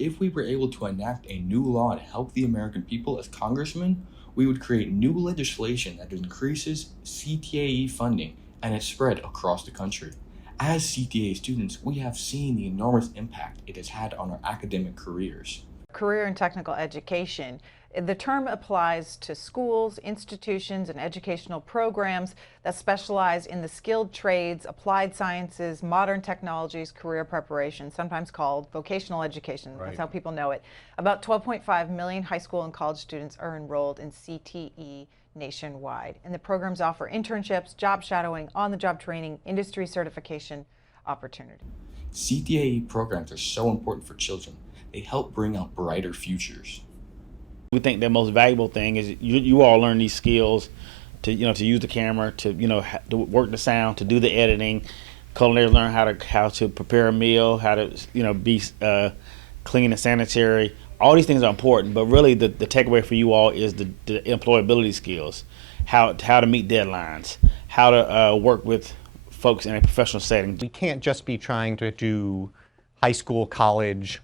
If we were able to enact a new law to help the American people as congressmen, we would create new legislation that increases CTAE funding and its spread across the country. As CTAE students, we have seen the enormous impact it has had on our academic careers. Career and technical education. The term applies to schools, institutions, and educational programs that specialize in the skilled trades, applied sciences, modern technologies, career preparation, sometimes called vocational education. Right. That's how people know it. About 12.5 million high school and college students are enrolled in CTE nationwide. And the programs offer internships, job shadowing, on-the-job training, industry certification opportunity. CTAE programs are so important for children. They help bring out brighter futures. We think the most valuable thing is you all learn these skills to use the camera, to work the sound, to do the editing. Culinary learn how to prepare a meal, how to be clean and sanitary. All these things are important, but really the takeaway for you all is the employability skills, how to meet deadlines, how to work with folks in a professional setting. We can't just be trying to do high school, college,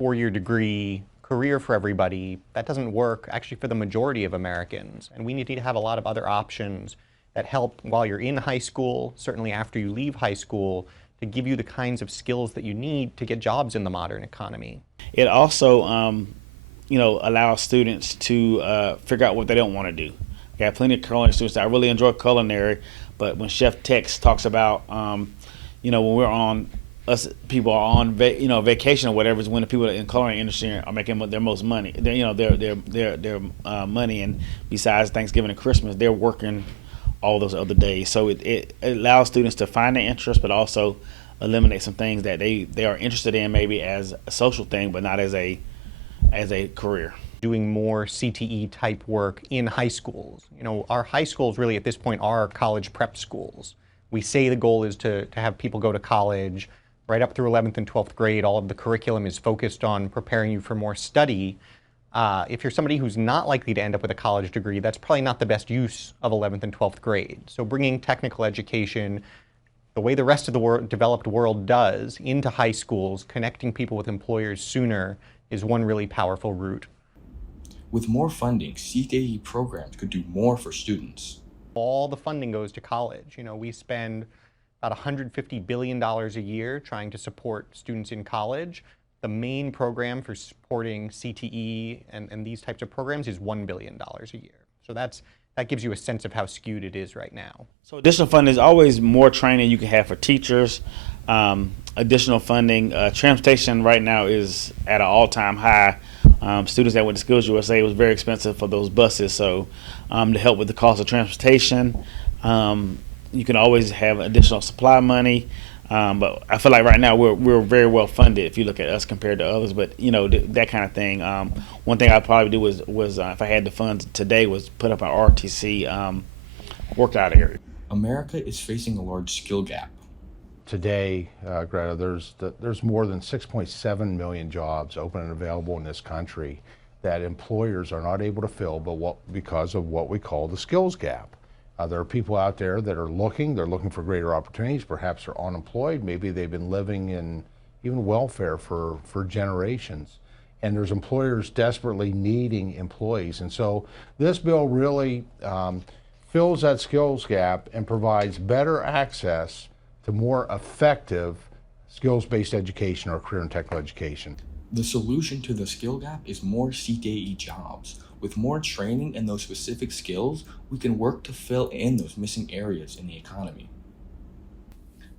4-year degree, career for everybody. That doesn't work actually for the majority of Americans. And we need to have a lot of other options that help while you're in high school, certainly after you leave high school, to give you the kinds of skills that you need to get jobs in the modern economy. It also allows students to figure out what they don't want to do. I got plenty of culinary students that I really enjoy culinary, but when Chef Tex talks about when we're on people are on vacation or whatever, is when the people in the culinary industry are making their most money. Their money, and besides Thanksgiving and Christmas, they're working all those other days. So it allows students to find their interest, but also eliminate some things that they are interested in, maybe as a social thing, but not as a career. Doing more CTE type work in high schools. Our high schools really at this point are college prep schools. We say the goal is to have people go to college. Right up through 11th and 12th grade, all of the curriculum is focused on preparing you for more study. If you're somebody who's not likely to end up with a college degree, that's probably not the best use of 11th and 12th grade. So bringing technical education, the way the rest of the developed world does, into high schools, connecting people with employers sooner, is one really powerful route. With more funding, CTAE programs could do more for students. All the funding goes to college. We spend about $150 billion a year trying to support students in college. The main program for supporting CTE and these types of programs is $1 billion a year. So that gives you a sense of how skewed it is right now. So additional funding is always more training you can have for teachers. Additional funding, transportation right now is at an all-time high. Students that went to Skills USA, it was very expensive for those buses. So to help with the cost of transportation, you can always have additional supply money, but I feel like right now we're very well funded if you look at us compared to others. But that kind of thing. One thing I'd probably do was if I had the funds today, was put up an RTC workout area. America is facing a large skill gap. Today, Greta, there's more than 6.7 million jobs open and available in this country that employers are not able to fill, because of what we call the skills gap. There are people out there that are they're looking for greater opportunities. Perhaps they're unemployed. Maybe they've been living in even welfare for generations. And there's employers desperately needing employees. And so this bill really fills that skills gap and provides better access to more effective skills-based education or career and technical education. The solution to the skill gap is more CTAE jobs. With more training in those specific skills, we can work to fill in those missing areas in the economy.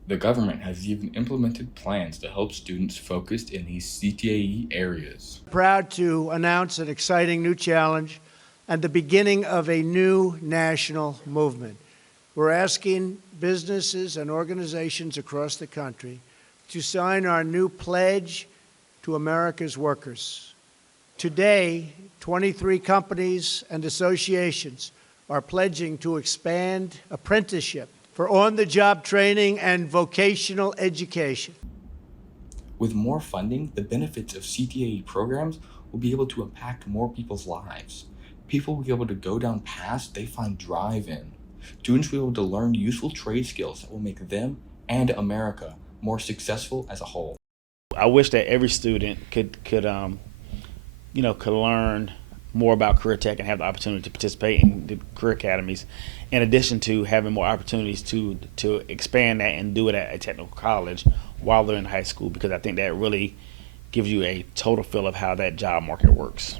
The government has even implemented plans to help students focused in these CTAE areas. Proud to announce an exciting new challenge and the beginning of a new national movement. We're asking businesses and organizations across the country to sign our new pledge to America's workers. Today, 23 companies and associations are pledging to expand apprenticeship for on-the-job training and vocational education. With more funding, the benefits of CTAE programs will be able to impact more people's lives. People will be able to go down paths they find drive in. Students will be able to learn useful trade skills that will make them and America more successful as a whole. I wish that every student could learn more about career tech and have the opportunity to participate in the career academies, in addition to having more opportunities to expand that and do it at a technical college while they're in high school, because I think that really gives you a total feel of how that job market works.